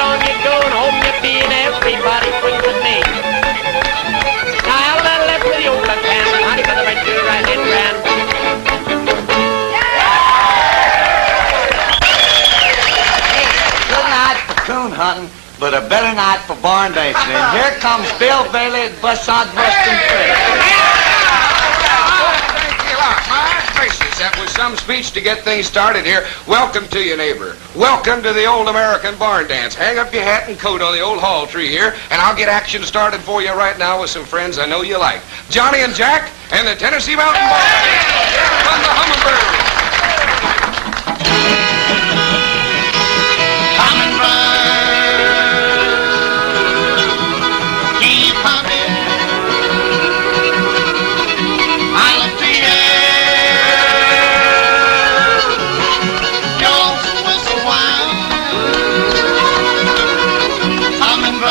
along you go, and home you be, and everybody brings a name. Now, out and left with the old left hand, honey, for the right to the right hand grand. Good night for coon hunting, but a better night for barn dancing. And here comes Bill Bailey at Bussard Bustin' Trail. That was some speech to get things started here. Welcome to you, neighbor. Welcome to the old American barn dance. Hang up your hat and coat on the old hall tree here, and I'll get action started for you right now with some friends I know you like. Johnny and Jack and the Tennessee Mountain Boys. From the Hummingbird. Hummingbird, keep humming. I love to hear your whistle while. Hummingbird,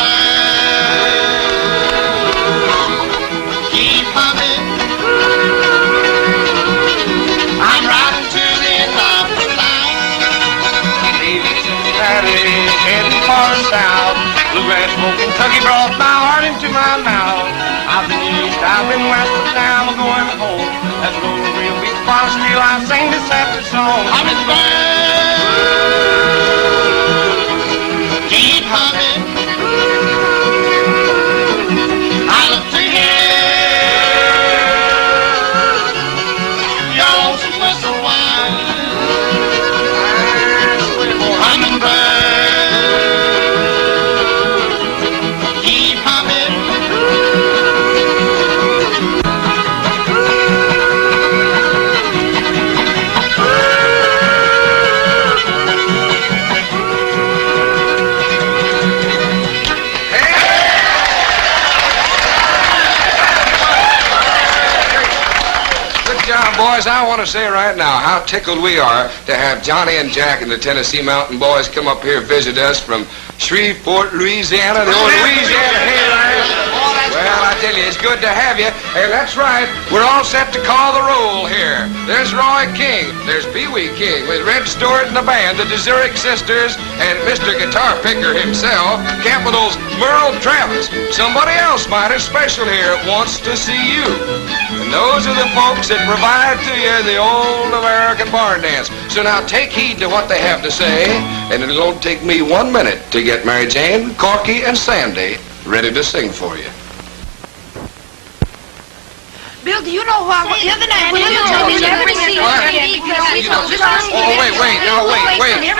keep humming. I'm riding to the end of the line. Leaving Cincinnati, heading far south. Bluegrass smoke, Kentucky brought my heart into my mouth. I've been east, I've been west, but now I'm going home. That's a little real big farm, still I sing this happy song. Hummingbird, keep humming. I love to hear your whistle while. Hummingbird, keep humming. Good job, boys. I want to say right now how tickled we are to have Johnny and Jack and the Tennessee Mountain Boys come up here visit us from Shreveport, Louisiana, the old Louisiana Hayline. Well, I tell you, it's good to have you. And that's right, we're all set to call the roll here. There's Roy King, there's Pee Wee King with Red Stewart and the band, the Deseric Sisters, and Mr. Guitar Picker himself, Capitol's Merle Travis. Somebody else mighty special here wants to see you. And those are the folks that provide to you the old American barn dance. So now take heed to what they have to say, and it'll only take me 1 minute to get Mary Jane, Corky, and Sandy ready to sing for you. Bill, do you know why the other night when you told me never to see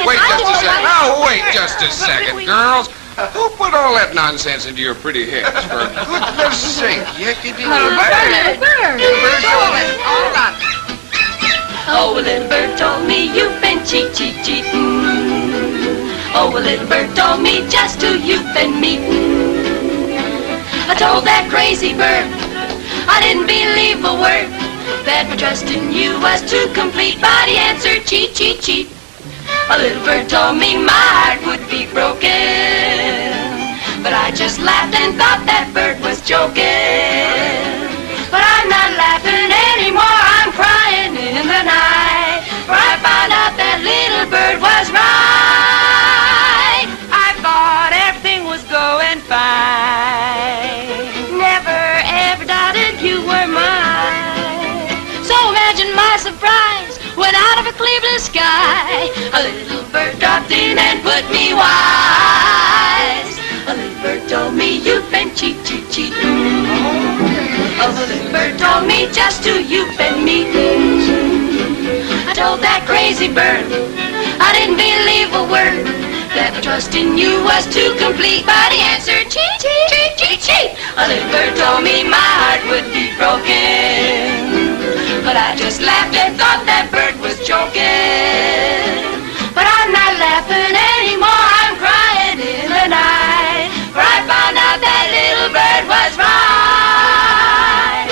Wait just a second. No, wait just a second, girls. Who put all that nonsense into your pretty heads? For goodness sake, yickety Little bird. All right. Oh, a little bird told me you've been cheating. Oh, a little bird told me just who you've been meeting. I told that crazy bird I didn't believe a word, that my trust in you was too complete, but he answered cheat. A little bird told me my heart would be broken, but I just laughed and thought that bird was joking. But I'm not laughing anymore, I'm crying in the night, for I found out that little bird was right. I thought everything was going fine, never ever doubted you were mine. So imagine my surprise when out of a clear blue sky a little bird dropped in and put me wise. A little bird told me you've been cheating. Oh, the little bird told me just who you've been meeting. I told that crazy bird I didn't believe a word, that my trust in you was too complete, but he answered cheat. A little bird told me my heart would be broken, but I just laughed and thought that bird was joking. But I'm not laughing anymore, I'm crying in the night, for I found out that little bird was right.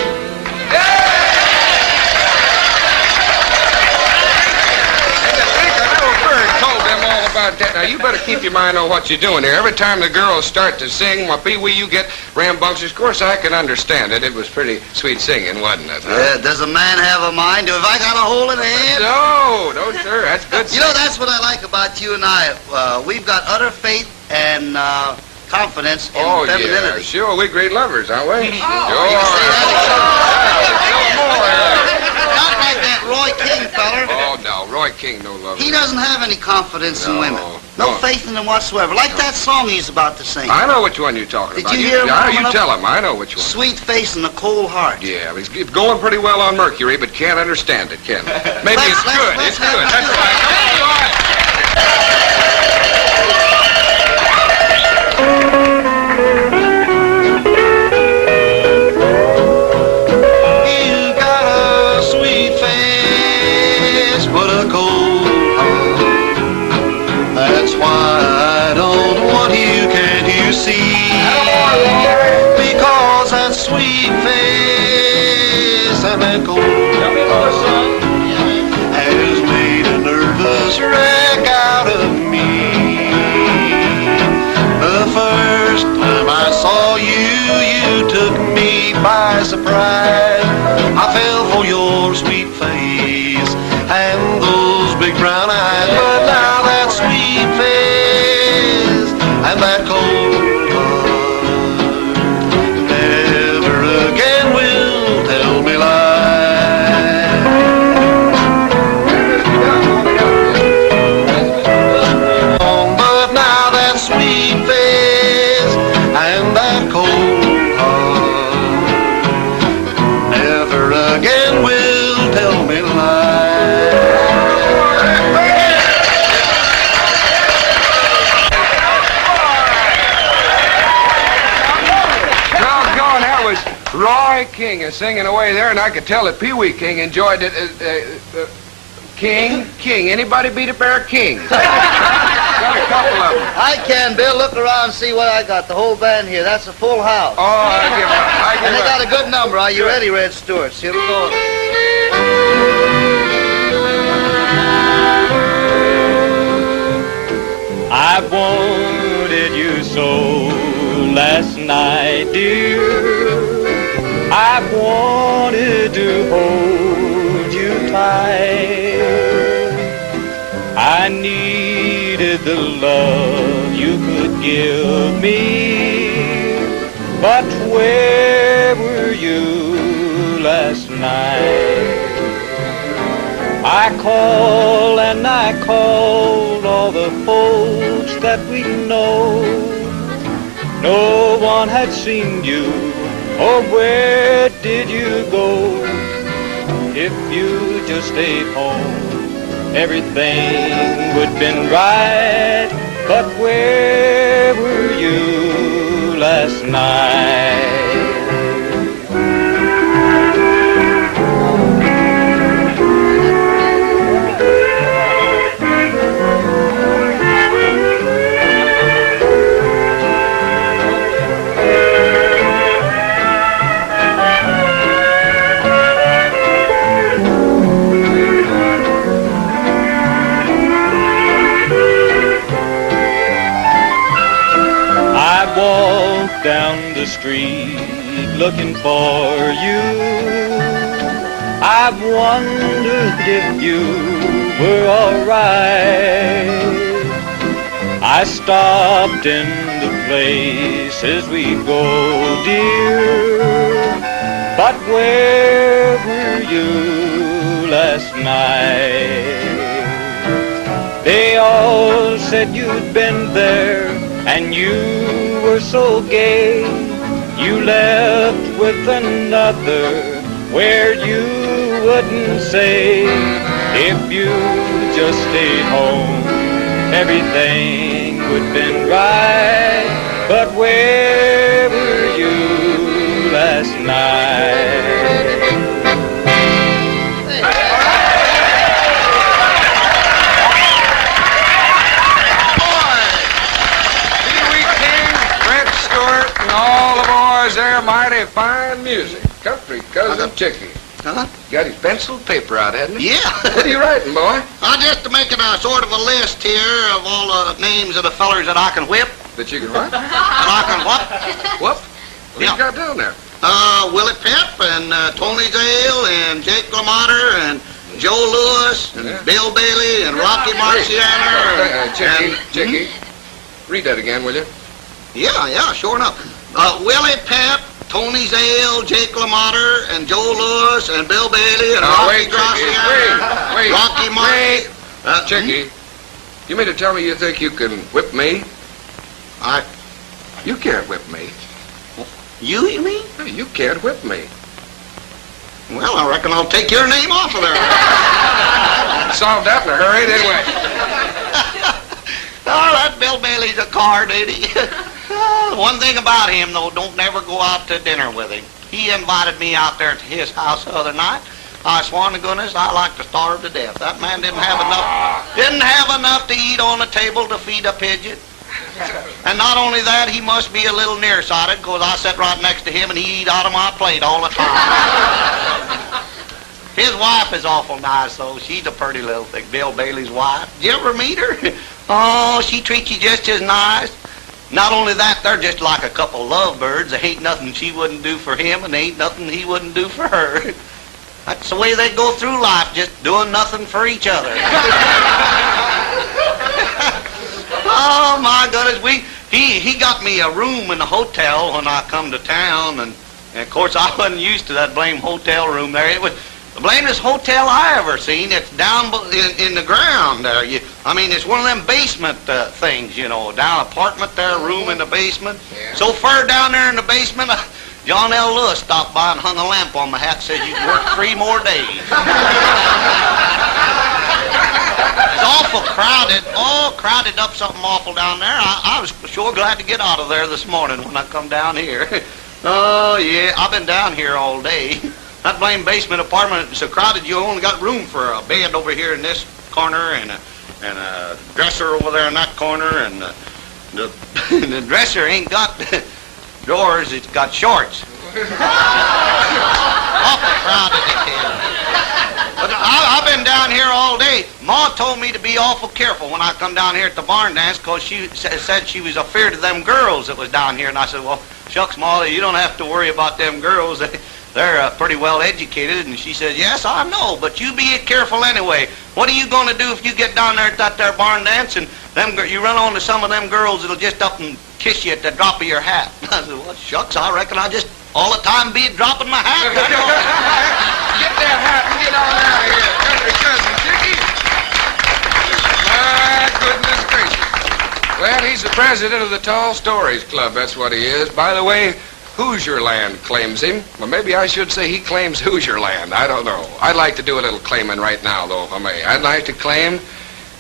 And to think a little bird told them all about about that. Now, you better keep your mind on what you're doing here. Every time the girls start to sing, well, Pee-wee, you get rambunctious. Of course, I can understand it. It was pretty sweet singing, wasn't it? Huh? Yeah, does a man have a mind? Have I got a hole in the head? No, sir. That's good. You know, that's what I like about you and I. We've got utter faith and confidence in femininity. Yeah, sure. We're great lovers, aren't we? You say that not like that Roy King feller. Oh, no. Roy King, no lover. He doesn't have any confidence in No, women. No no. faith in them whatsoever. Like that song he's about to sing. I know which one you're talking Did about. you hear him warming You up? tell him. I know which one. Sweet face and a cold heart. Yeah, he's going pretty well on Mercury, but can't understand it, can he? Maybe Let's- it's good. let's It's have good. it. That's right. Come on, boy. You got a sweet face, but a cold heart. That's why I don't want you, can't you see? Because that sweet face and that cold heart has made a nervous wreck out of me. The first time I saw you, you took me by surprise. I fell for your sweet face and those big brown eyes. But now that sweet face and that cold heart never again will tell me lies. But now that sweet face and that cold heart never again will tell me lies. Doggone, that was Roy King singing away there, and I could tell that Pee-wee King enjoyed it. King. Anybody beat a pair of Kings? Got a couple of them. I can, Bill. Look around and see what I got. The whole band here. That's a full house. Oh, I give up. And they got a good number. Are you ready, Red Stewart? See, it'll go. I wanted you so last night, dear. I wanted to hold you tight. I needed the love you could give me. But where were you last night? I called and I called all the folks that we know. No one had seen you, or where did you go? If you just stayed home, everything would been right. But where were you last night? Down the street looking for you. I've wondered if you were alright. I stopped in the places we go, dear. But where were you last night? They all said you'd been there and you were so gay. You left with another where you wouldn't say. If you just stayed home, everything would been right. But where were you last night? There, mighty fine music. Country cousin Chicky. Huh? Got his pencil and paper out, hasn't he? Yeah. What are you writing, boy? I'm just making a sort of a list here of all the names of the fellers that I can whip. That you can what? That I can what? Whoop. What Yeah. you got down there? Willie Pep and Tony Zale and Jake LaMotta and Joe Lewis and Yeah. Bill Bailey and Rocky Marciano. Chicky, read that again, will you? Yeah, sure enough. Willie Pep, Tony Zale, Jake LaMotta, and Joe Lewis, and Bill Bailey, and Rocky wait, Marciano. wait, Rocky Marciano. Chicky, you mean to tell me you think you can whip me? You can't whip me. You mean? Hey, you can't whip me. Well, I reckon I'll take your name off of there. Solved that in a hurry, didn't we? Oh, that Bill Bailey's a card, ain't he? One thing about him, though, don't never go out to dinner with him. He invited me out there to his house the other night. I sworn to goodness I'd like to starve to death. That man didn't have enough to eat on the table to feed a pigeon. And not only that, he must be a little nearsighted, because I sat right next to him and he eat out of my plate all the time. His wife is awful nice, though. She's a pretty little thing, Bill Bailey's wife. Did you ever meet her? Oh, she treats you just as nice. Not only that, they're just like a couple lovebirds. There ain't nothing she wouldn't do for him, and there ain't nothing he wouldn't do for her. That's the way they go through life, just doing nothing for each other. Oh, my goodness, he got me a room in the hotel when I come to town, and of course I wasn't used to that blame hotel room there. It was the blamedest hotel I ever seen. It's down in the ground there. It's one of them basement things, down apartment there, room in the basement. Yeah. So So far down there in the basement, John L. Lewis stopped by and hung a lamp on my hat, said you could work 3 more days. It's awful crowded, all crowded up something awful down there. I was sure glad to get out of there this morning when I come down here. Oh, yeah, I've been down here all day. That blame basement apartment is so crowded you only got room for a bed over here in this corner and a dresser over there in that corner, and the dresser ain't got drawers, it's got shorts. Awful crowded it is. But I've been down here all day. Ma told me to be awful careful when I come down here at the barn dance, because she said she was afraid of them girls that was down here. And I said, well, shucks, Ma, you don't have to worry about them girls. They're pretty well educated. And she said, yes, I know, but you be careful anyway. What are you going to do if you get down there at that there barn dance and you run on to some of them girls that'll just up and kiss you at the drop of your hat? I said, well, shucks, I reckon I just all the time be dropping my hat. Get that hat and get on out of here, country cousin Chicky. My goodness gracious. Well, he's the president of the Tall Stories Club, that's what he is. By the way, Hoosier Land claims him. Well, maybe I should say he claims Hoosier Land. I don't know. I'd like to do a little claiming right now, though, if I may. I'd like to claim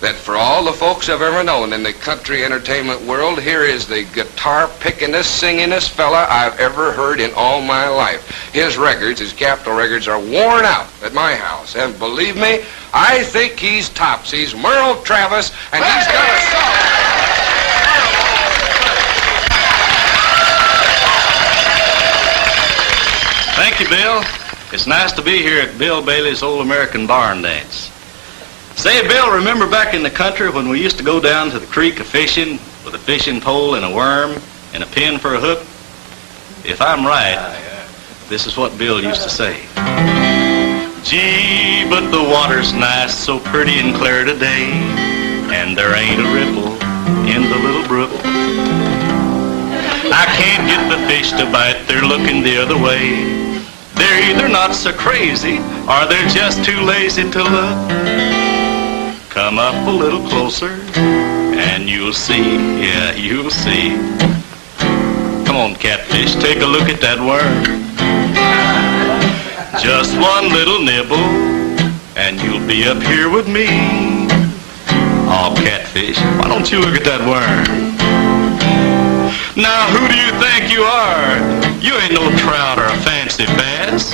that for all the folks I've ever known in the country entertainment world, here is the guitar-pickingest, singingest fella I've ever heard in all my life. His records, his Capitol records, are worn out at my house. And believe me, I think he's tops. He's Merle Travis, and he's got a song. Thank you, Bill. It's nice to be here at Bill Bailey's Old American Barn Dance. Say, Bill, remember back in the country when we used to go down to the creek a-fishing with a fishing pole and a worm and a pin for a hook? If I'm right, this is what Bill used to say. Gee, but the water's nice, so pretty and clear today, and there ain't a ripple in the little brook. I can't get the fish to bite, they're looking the other way. They're either not so crazy, or they're just too lazy to look. Come up a little closer, and you'll see, yeah, you'll see. Come on, catfish, take a look at that worm. Just one little nibble, and you'll be up here with me. Oh, catfish, why don't you look at that worm? Now, who do you think you are? You ain't no trout or a fancy bass.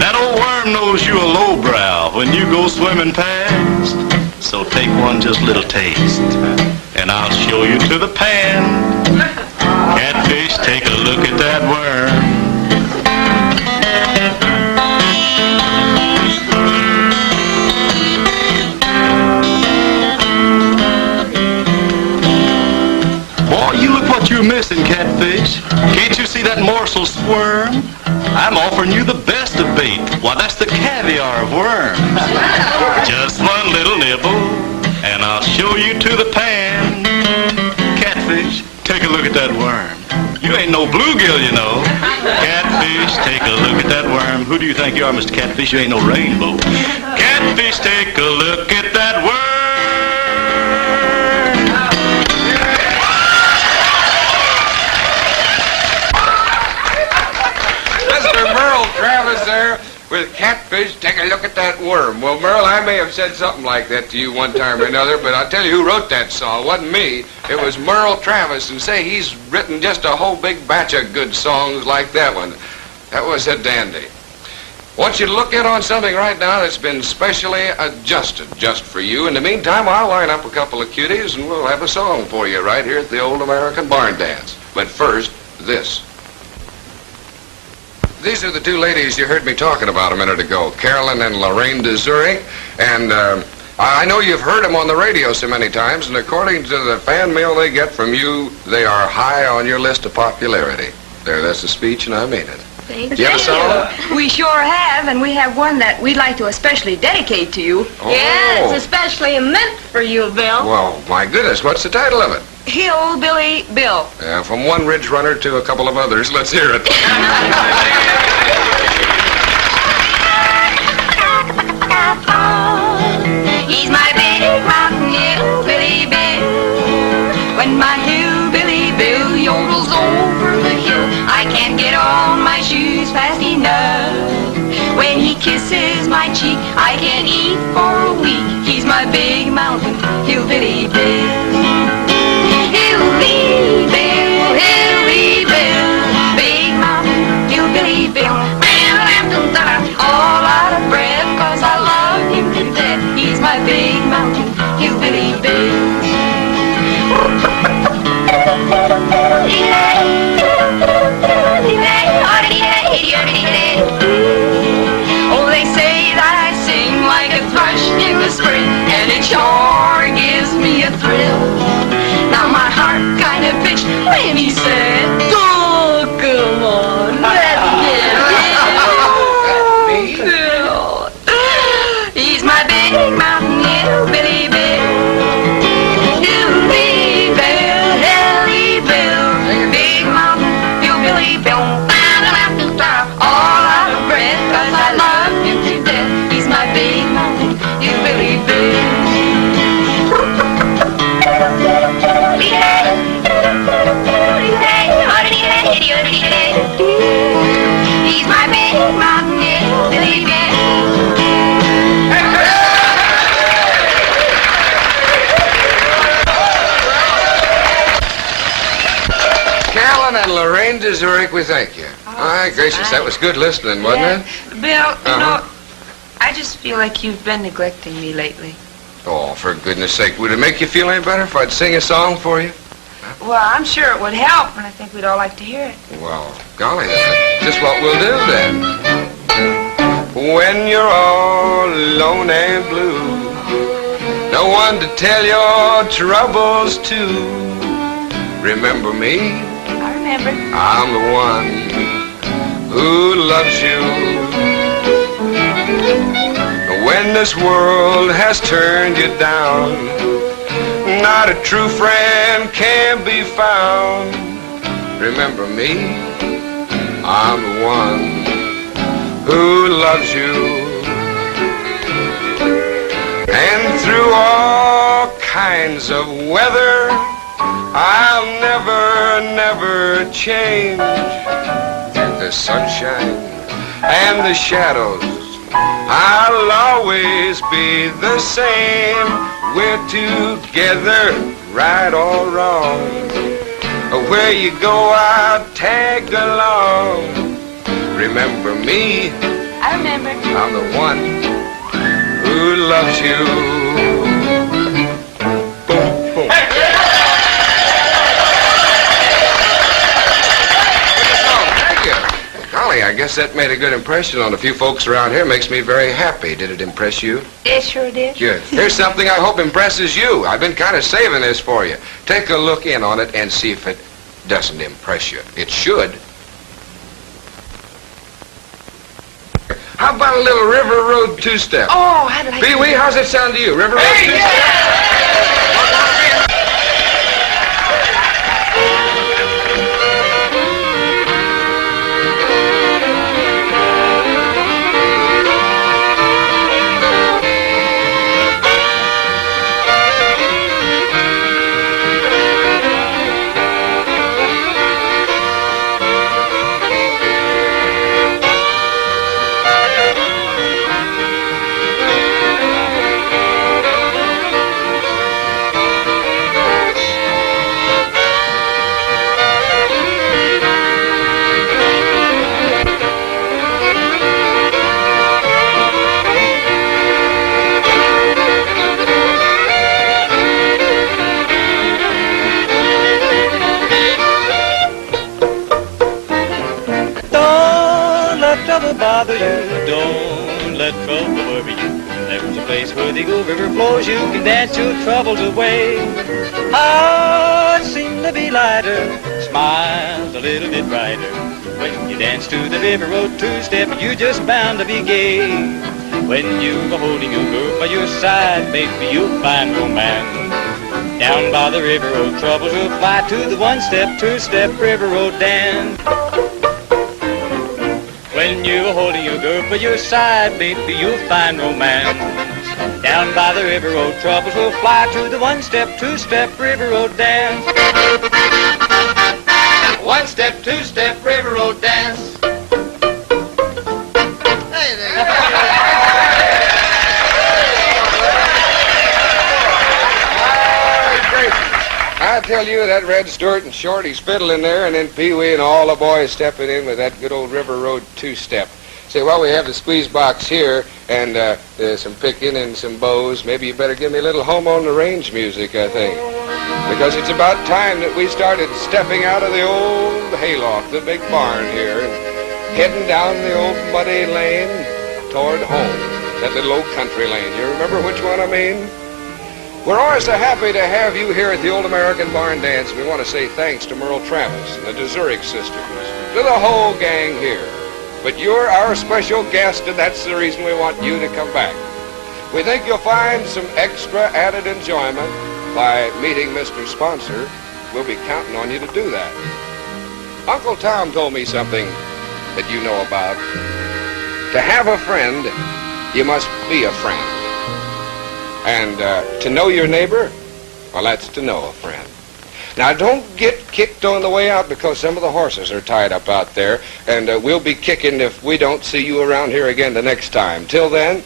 That old worm knows you a lowbrow when you go swimming past. So take one just little taste, and I'll show you to the pan. Catfish, take a look at that worm. that morsel squirm? I'm offering you the best of bait. Why, that's the caviar of worms. Just one little nibble, and I'll show you to the pan. Catfish, take a look at that worm. You ain't no bluegill, you know. Catfish, take a look at that worm. Who do you think you are, Mr. Catfish? You ain't no rainbow. Catfish, take a look at that worm. Mr. Merle Travis there with Catfish, take a look at that worm. Well, Merle, I may have said something like that to you one time or another, but I'll tell you who wrote that song. It wasn't me. It was Merle Travis, and say, he's written just a whole big batch of good songs like that one. That was a dandy. I want you to look in on something right now that's been specially adjusted just for you. In the meantime, I'll line up a couple of cuties, and we'll have a song for you right here at the Old American Barn Dance. But first, this. These are the two ladies you heard me talking about a minute ago, Carolyn and Lorraine de Zurich. And I know you've heard them on the radio so many times, and according to the fan mail they get from you, they are high on your list of popularity. There, that's the speech, and I mean it. Thank you. Have a song? We sure have, and we have one that we'd like to especially dedicate to you. Oh. Yeah, it's especially meant for you, Bill. Well, my goodness, what's the title of it? Hillbilly Bill. From one Ridge Runner to a couple of others. Let's hear it. He's my big mountain hillbilly Bill. When my hillbilly Bill yodels over the hill, I can't get on my shoes fast enough. When he kisses my cheek, I can't eat for a week. He's my big mountain hillbilly Bill. Hillbilly Bill, Hillbilly Bill, big mountain hillbilly Bill. All out of breath, 'cause I love him to death. He's my big mountain hillbilly Bill. Oh, they say that I sing like a thrush in the spring, and it sure gives me a thrill. Now my heart kind of bitched when he said, "Oh, come on, let's get Bill." He's my big mountain hillbilly Bill. Hillbilly Bill, Hillbilly Bill, big mountain hillbilly Bill. All out of breath, 'cause I love him to death. He's my big mountain hillbilly Bill. He's my big mountain hillbilly Bill. Carolyn and Lorraine de Zurich, we thank you. My gracious, that was good listening, wasn't it? Bill, you know, I just feel like you've been neglecting me lately. Oh, for goodness sake, would it make you feel any better if I'd sing a song for you? Well, I'm sure it would help, and I think we'd all like to hear it. Well, golly, that's just what we'll do then. When you're all alone and blue, no one to tell your troubles to, remember me. I remember. I'm the one who loves you. When this world has turned you down, not a true friend can be found. Remember me, I'm the one who loves you. And through all kinds of weather, I'll never, never change. The sunshine and the shadows, I'll always be the same. We're together, right or wrong. Where you go, I'll tag along. Remember me, I remember. I'm the one who loves you. Boom, boom. Thank you. Golly, I guess that made a good impression on a few folks around here. Makes me very happy. Did it impress you? It sure did. Good. Here's something I hope impresses you. I've been kind of saving this for you. Take a look in on it and see if it doesn't impress you. It should. How about a little River Road two-step? Oh, I'd like Pee-wee, how's it sound to you? River Road two-step? Don't let trouble bother you. Don't let trouble worry you. There's a place where the old river flows. You can dance your troubles away. Hearts seem to be lighter. Smiles a little bit brighter. When you dance to the river road two-step, you're just bound to be gay. When you're holding a girl by your side, maybe you'll find romance. Down by the river road, troubles will fly to the one-step, two-step river road dance. When you're holding your girl by your side, baby, you'll find romance. Down by the river road, troubles will fly to the one-step, two-step river road dance. One-step, two-step river road dance. Hey there. I tell you, that Red Stewart and Shorty's fiddling there, and then Pee-wee and all the boys stepping in with that good old River Road two-step. Say, well, we have the squeeze box here, and some picking and some bows. Maybe you better give me a little home on the range music, I think. Because it's about time that we started stepping out of the old hayloft, the big barn here, and heading down the old muddy lane toward home, that little old country lane. You remember which one I mean? We're always so happy to have you here at the Old American Barn Dance. We want to say thanks to Merle Travis and the DeZurich sisters, to the whole gang here. But you're our special guest, and that's the reason we want you to come back. We think you'll find some extra added enjoyment by meeting Mr. Sponsor. We'll be counting on you to do that. Uncle Tom told me something that you know about. To have a friend, you must be a friend. And to know your neighbor, well, that's to know a friend. Now, don't get kicked on the way out because some of the horses are tied up out there, and we'll be kicking if we don't see you around here again the next time. Till then,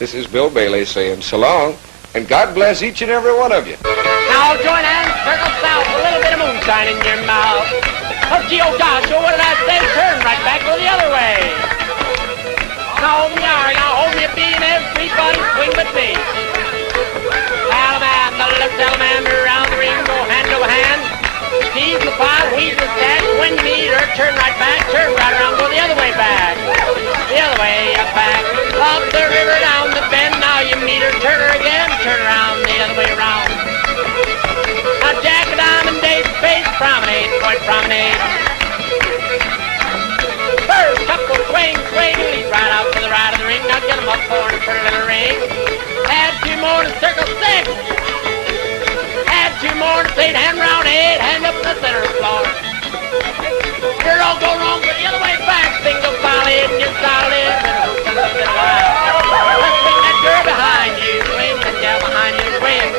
this is Bill Bailey saying so long, and God bless each and every one of you. Now join hands, circle south, a little bit of moonshine in your mouth. Oh, gee, oh, gosh, oh, what did I say? Turn right back, go the other way. Now hold me R, now hold me a B, and everybody swing with me. Alaman, the left salamander, around the ring, go hand over hand. He's the pot, he's the stack, when you meet her, turn right back, turn right around, go the other way back. The other way back, up the river, down the bend, now you meet her, turn her again, turn around, the other way around. Now Jack a Diamond, Dave Space, promenade, point promenade. First couple swing, swing, lead right out to the right of the ring, now get 'em up for a pretty little ring. Add two more to circle 6. Add two more to 8, hand round 8, hand up the center floor. You're all go wrong, go the other way back, single solid, you're solid, and a little while. Let's swing that girl behind you, swing that gal behind you, swing.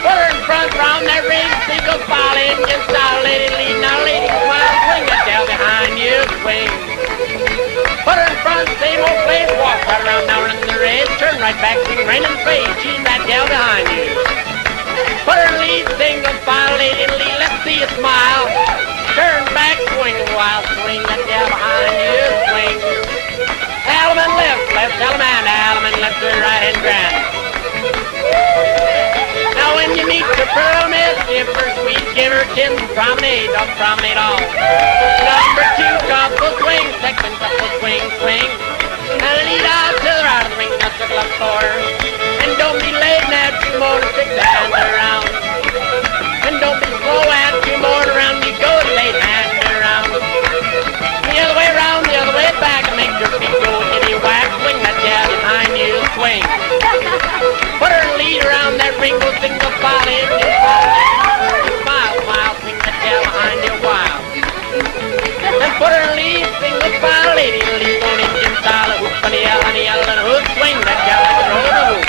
Put her in front, round that ring, single solid, you're solid, lead now, lady, smile, swing that gal behind you, swing. Put her in front, same old place, walk right around now in the red, turn right back, sing rain in the face, she's that gal behind you. Put her lead, single file, lady, lead, let's see you smile. Turn back, swing a while, swing that gal behind you, swing. Alaman left, left, Alaman left to right hand grand. Now when you meet the pearl miss, give her sweet, give her kiss, promenade, don't promenade all. Number 2, couple swing, second couple swing, swing. And lead out to the right of the ring, now circle up 4. And don't be late, now 2 more to 6, hand around. And don't be slow, add 2 more around, you go to late, hand around. The other way around, the other way back, and make your feet go kitty whack. Put her lead around that ring, go single file in. Smile, smile, swing that gal behind you wild. And put her lead, single file, lady, lead on Indian style, a hoop and a yell and a yell and a hoop, swing that gal like a roll and a hoop.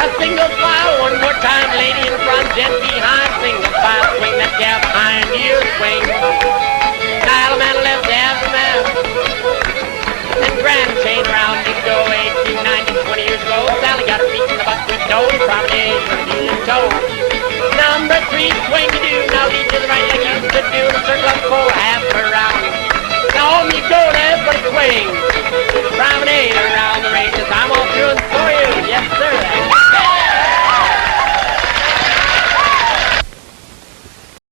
A single file, one more time, lady in front, gent behind, single file, swing that gal behind you, swing. Dial a man left, half a man. And grand chain round you go, 18, 19, 20 years ago. Sally got her feet in the buckwheat dough, promenade from the heel and toe. Number 3, swing you do, now lead to the right like you used to do, and circle up 4, half around. Now home you go, now everybody swing.